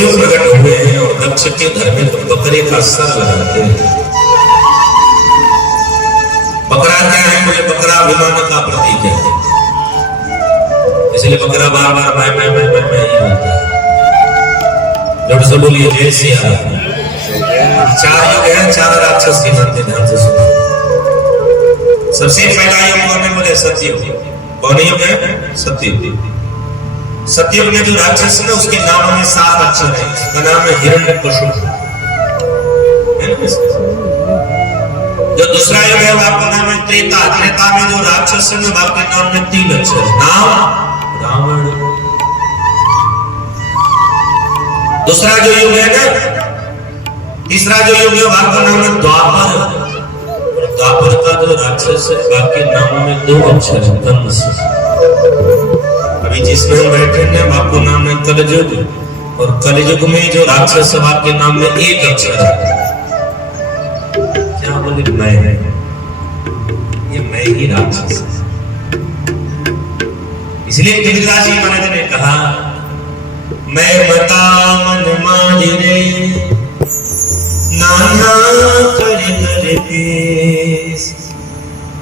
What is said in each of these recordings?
शिव प्रकट हुए हैं और दक्ष के घर में बकरे का सर लगाते हैं। बकरा क्या है? मुझे बकरा अभिमान का प्रतीक है, इसलिए बकरा बार बार मैं ही बोलता है। जोर से बोलिए जय श्री राम। 4 युग है, 4 राक्षस के नाते ध्यान से सुनो। सबसे पहला युग कौन है? बोले सतयुग। कौन युग है? सतयुग। सतयुग में जो राक्षस है उसके नाम में 7 अक्षर है। उसका नाम है हिरण्यकशिपु। जो दूसरा युग है आपका नाम है त्रेता। त्रेता में जो राक्षस है आपके नाम में 3 अक्षर। नाम रावण। दूसरा जो युग है ना, तीसरा जो युग है आपका नाम है द्वापर। द्वापर का जो राक्षस है आपके नाम में 2 अक्षर है। कंस। अभी जिसमें हम बैठे हैं आपको नाम है कलयुग, और कलयुग में जो राक्षस है आपके नाम में 1 अक्षर है। क्या बोले? मैं। ये मैं ही राक्षस है। इसलिए कबीरदास जी महाराज ने कहा, मैं मता मन माजरे नाना कर पेश,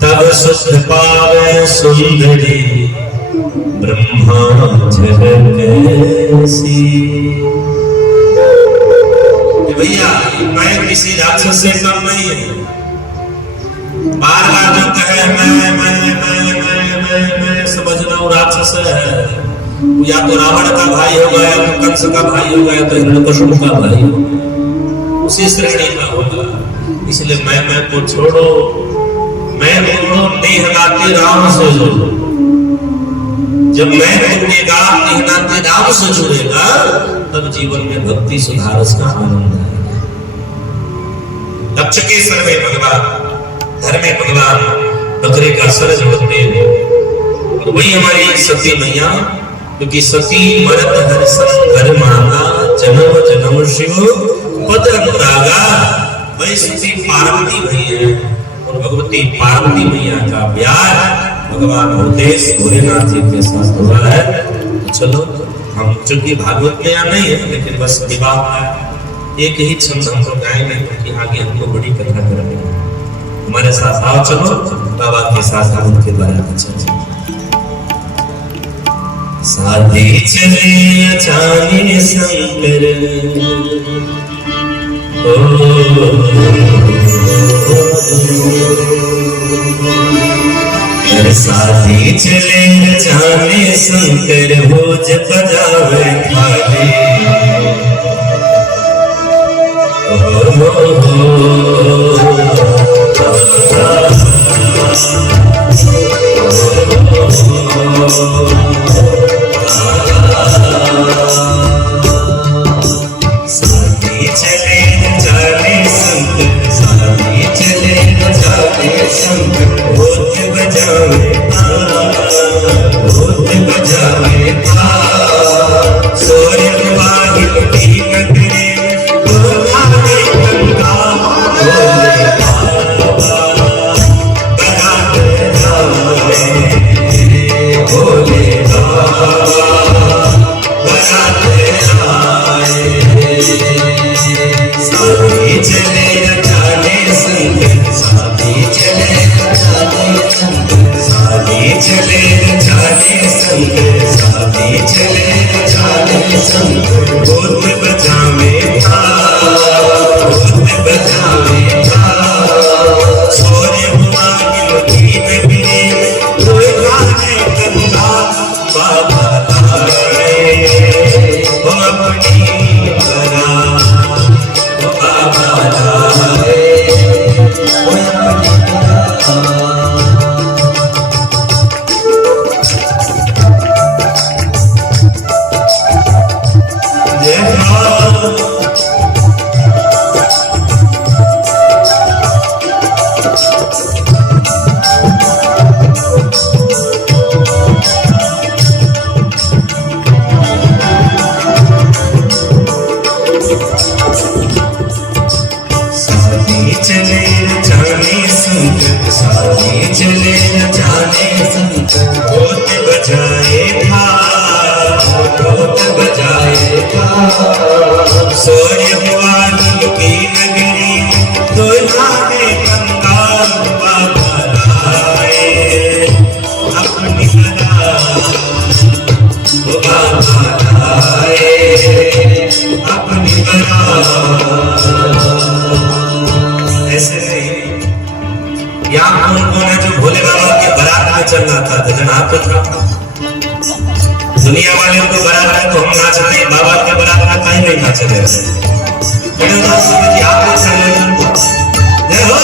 तब सुख पावे सुंदरी ब्रह्मांचल कैसी। भैया मैं किसी राक्षस से कम नहीं है। बार बार जो कहे मैं समझ रहा हूँ राक्षस है, या तो रावण का भाई होगा, या तो कंस का भाई होगा, या तो हिरण्यकशिपु का भाई होगा, उसी श्रेणी का होगा। इसलिए मैं को छोड़ो, मैं बोलो नेह नाते राम से जोड़ो। जब मैं बोलेगा नेह नाते राम से जुड़ेगा तब जीवन में भक्ति सुधारस का आनंद आएगा। दक्ष के सर में भगवान, घर में भगवान बकरे का सर जोड़ते हैं। और वही हमारी सती मैया, क्योंकि सती मरत हर संग घर मांगा, जन्म जन्म शिव पद अनुरागा। वही सती पार्वती भई है, और भगवती पार्वती मैया का प्यार भगवान भूतेश भोलेनाथ जी के साथ हुआ है। तो चलो, हम चूंकि भागवत में यहाँ नहीं है, लेकिन बस विवाह एक ही छंद हमको गाएंगे, क्योंकि आगे हमको बड़ी कथा करनी है। हमारे साथ आओ, चलो बाबा के साथ हम उनके द्वारा चर्चा। साथी चले अचानक शंकर, साथी चले अचानक शंकर, भोज बजावे थाली। बजाए था। अपनी बारात। ऐसे नहीं, यहाँ कौन कौन है जो भोले बाबा के बारात में चलना था? जन आप तो था। दुनिया वाले को बारात में तो हम नाचते हैं, बाबा के बारात में कहीं नहीं नाचे थे। आप जय हो।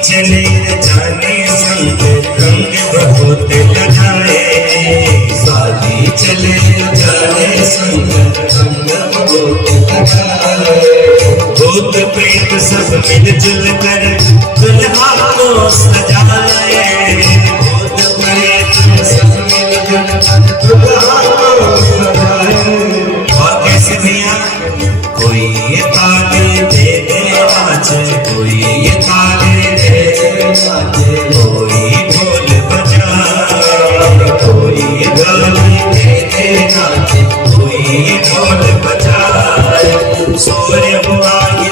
चले जाने संग रंग बहुत लगाए, शादी चले जाने संग रंग बहुत लगाए। भूत प्रेत सब मिलजुल कर दुल्हा को सजाए, भूत प्रेत सब मिलजुल कर दुल्हा को सजाए। और कैसे दिया? कोई ये ताले दे दे आज, कोई ये ताले कोई ढोल बजाए, कोई गाली दे दे नाचे, कोई ढोल बजाए। सूर्य हुआ की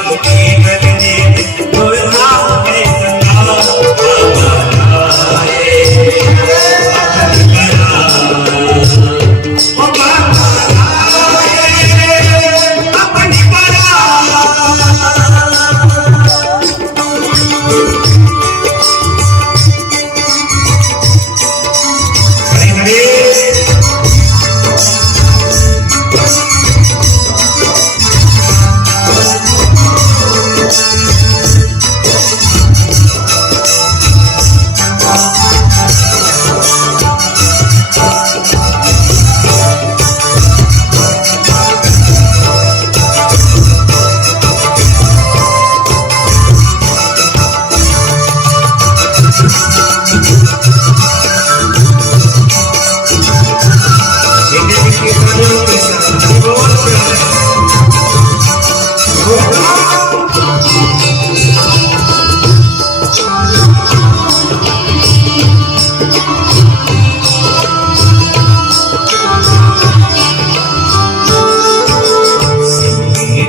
नगरी में दुल्हा में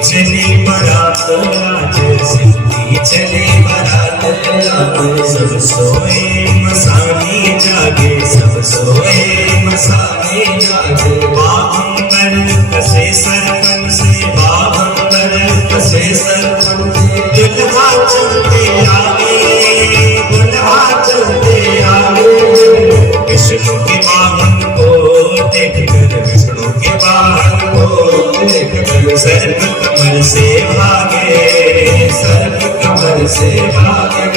चली बारात आज, सिंधी चली बारात आज। सब सोए मसानी जागे, सब सोए मसानी जागे। बाबंबर कसे सरपन से, बाबंबर कसे सरपन से। दुल्हा चलते आगे, दुल्हा चलते आगे। विष्णु के वाहन को देखकर, विष्णु के वाहन को देखकर सर्प कमर से भागे, सर्प कमर से भागे।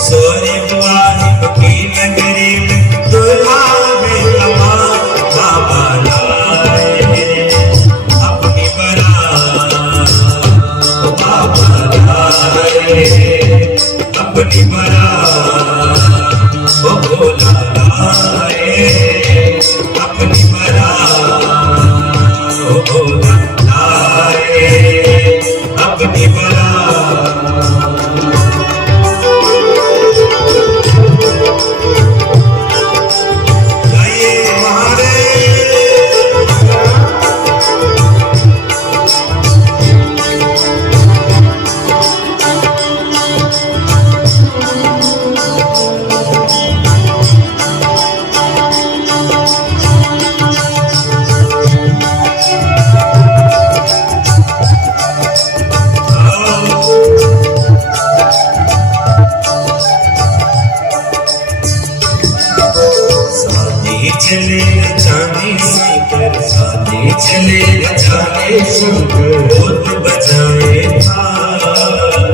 सोरे वाहिब की नगरी में दुल्हा में बाबा लाए अपनी बारात, बाबा लाए अपनी बारात। ओ भोला लाए अपनी बारात, ओ भोला अपनी चले जाने शंकर, शादी चले जाने शंकर। भूत बजाए था,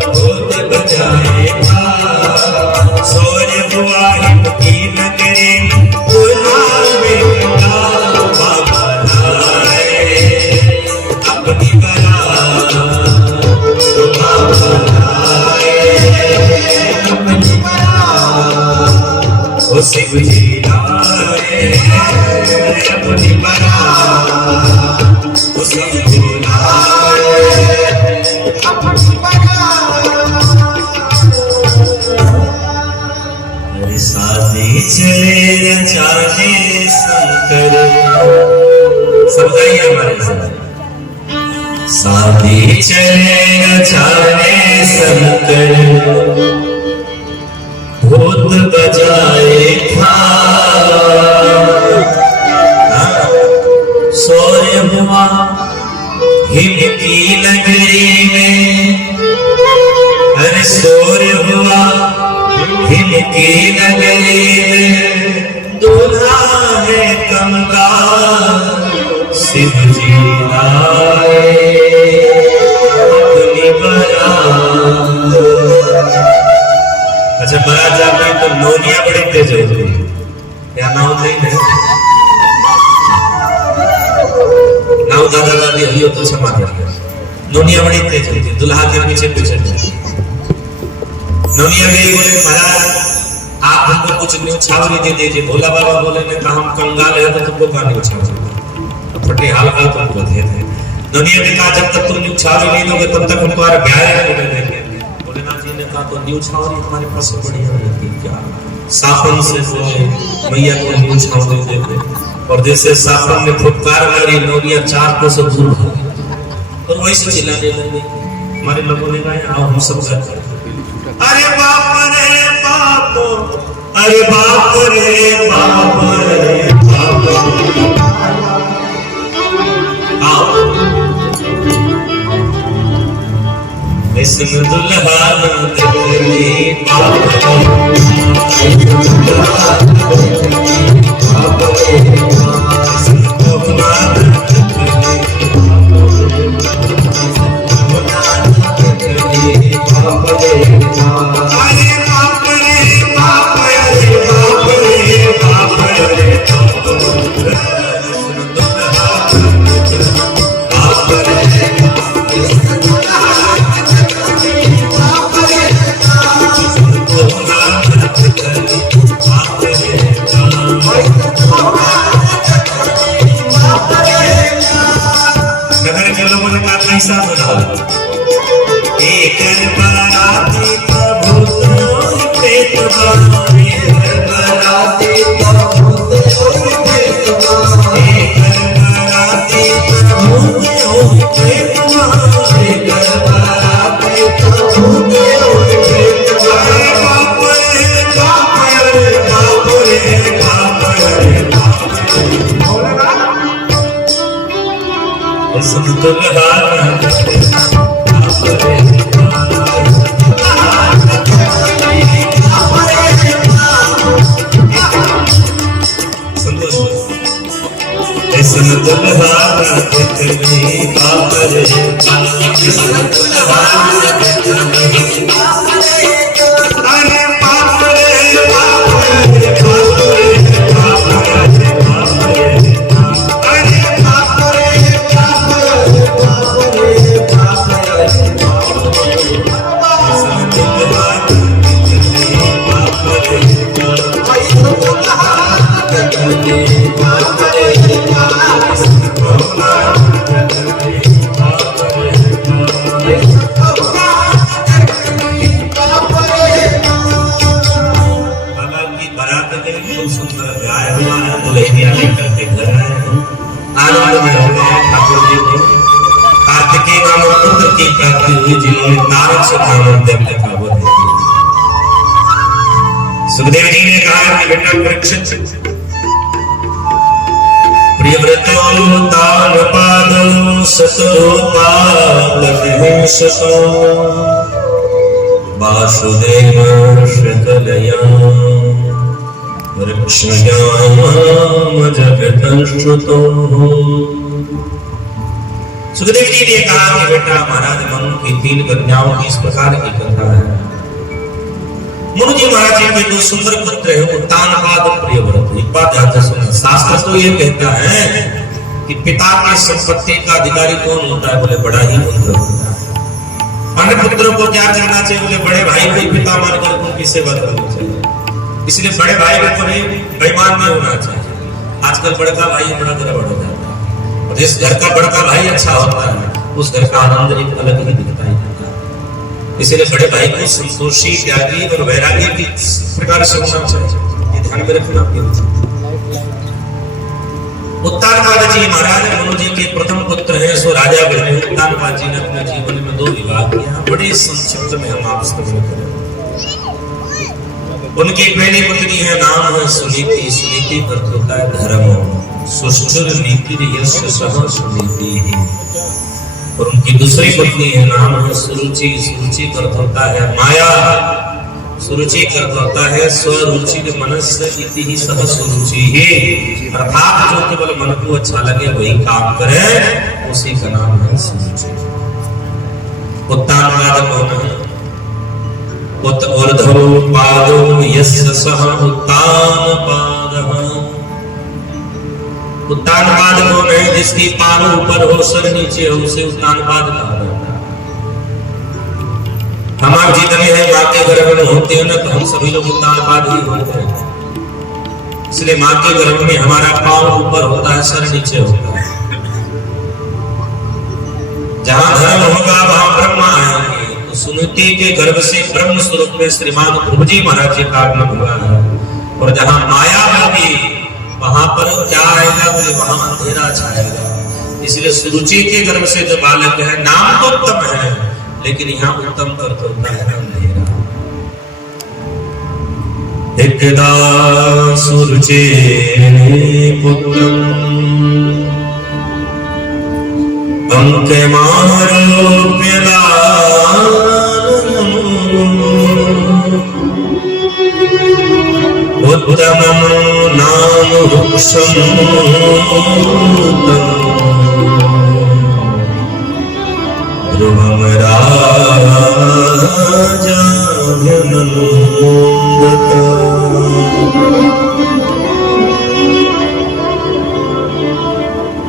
भूत बजाए था। सोरे वाहिब की नगरी दुल्हा में बाबा लाए अपनी बारात, बाबा लाए अपनी बारात। ओ शिव जी लाए अपनी बारात, ओ शिव जी लाए अपनी बारात। चले रचाने शंकर, सब गाइए हमारे साथ। साथी चले रचाने शंकर, भूत बजाए सोए हुआ हिम की नगरी में, अरे सोए हुआ हिम की नगरी में, दूल्हा है कंगाल शिव जी आए अपनी बारात। अच्छा बारात जाते तो नौनिया बड़ी तेज होती है, क्या नाव नहीं है नाव, दादा दादी अभी तो क्षमा कर, नौनिया बड़ी तेज होती है, दुल्हा के पीछे पीछे नौनिया गई, बोले महाराज आप हमको कुछ न्यौछावरी दे दीजिए। भोला बाबा बोले ने कहा हम कंगाल है तो तुमको कहा न्यौछावरी, फटे हाल का तुमको दे दे। नौनिया ने कहा जब तक तुम न्यौछावरी नहीं दोगे तब तक हम तुम्हारे ब्याह नहीं देंगे। भोलेनाथ जी ने कहा तो न्यौछावरी हमारे पास बढ़िया रहती क्या, साफन से जो मैया को न्यौछावरी देते, और जैसे साफन ने फुटकार मारी नौनिया 4 कोस दूर भागी और वही से चिल्लाने लगी। हमारे लोगों ने कहा आओ हम सब जाते, अरे बाप रे बाप, अरे बाप रे बाप रे बाप, आओ इसमें दुल्हा तेरे बाप सुखदेव जी ने कहा कि बेटा परीक्षित, प्रियव्रतो तानपादो सतोपादविंशतो वासुदेव श्रुतलया वृक्षयाम जगतश्रुतो। सुखदेव जी ने कहा कि बेटा महाराज मनु की 3 कन्याओं की इस प्रकार की कथा है। मनु जी महाराज जी के 2 सुंदर पुत्र है, तानपाद और प्रियव्रत। एक बात ध्यान से सुनना, शास्त्र तो ये कहता है कि पिता की संपत्ति का अधिकारी कौन होता है, बोले बड़ा ही पुत्र होता है। अन्य पुत्रों को क्या करना चाहिए, बोले बड़े भाई को पिता मानकर उनकी सेवा करनी चाहिए। इसलिए बड़े भाई को कभी बेईमान नहीं होना चाहिए। आजकल बड़का भाई बड़ा गड़बड़ हो जाता है, और जिस घर का बड़का भाई अच्छा होता है उस घर का आनंद एक अलग ही दिखता है। इसलिए बड़े भाई को संतोषी, त्यागी और वैरागी की प्रकार से होना चाहिए। ध्यान में रखना। उत्तानपाद जी महाराज मनु जी के प्रथम पुत्र हैं, सो राजा बने। उत्तानपाद जी ने अपने जीवन में 2 विवाह किया। बड़े संक्षिप्त में हम आप सबको करें। उनकी पहली पत्नी है, नाम है सुनीति। सुनीति अर्थ होता है धर्म। सुष्ठुर नीति यस्य सह सुनीति। और उनकी दूसरी पत्नी है, नाम है सुरुचि। सुरुचि अर्थ होता है माया। सुरुचि अर्थ होता है स्वरुचि मनस्य इति ही सह सुरुचि ही, अर्थात जो केवल मन को अच्छा लगे वही काम करे, उसी का नाम है सुरुचि। उत्तानपाद कौन है? ऊर्ध्वो पादो यस्य सः उत्तानपादः। उत्तानपाद कौन है? जिसकी पाद ऊपर हो सर नीचे हो, उसे उत्तानपाद कहा जाता है। हम आप जितने हैं माँ के गर्भ में होते हैं ना, तो हम सभी लोग उत्तानपाद ही होते हैं। इसलिए माँ के गर्भ में हमारा पांव ऊपर होता है, सर नीचे होता है। जहां धर्म होगा वहां ब्रह्म आएंगे। तो सुनीति के गर्भ से ब्रह्म स्वरूप में श्रीमान ध्रुव जी महाराज जी का आगमन हुआ है। और जहां माया होगी वहां पर क्या आएगा? बोले वहां अंधेरा छाएगा। इसलिए सुरुचि के गर्भ से जो बालक है, नाम तो उत्तम है, लेकिन यहाँ उत्तम अर्थ होता है अंधेरा। एकदा सुरुचि पुत्रम अंकमारोप्य उत्तमं नाम वृक्षं ध्रुवं राजा जननन्दता।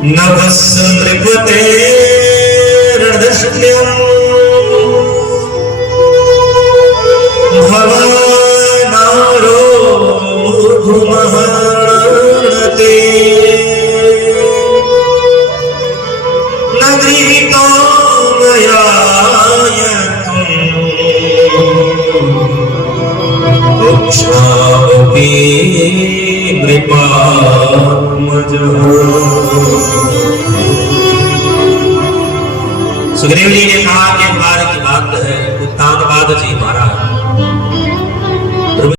नभस्य नृपतेर्दृष्ट्यं भवनारोधुमहर्णते न गृहीतो मया वृक्षापि नृपात्मजः। सुग्रीव जी ने कहा कि बार की बात है, उत्तानपाद जी महाराज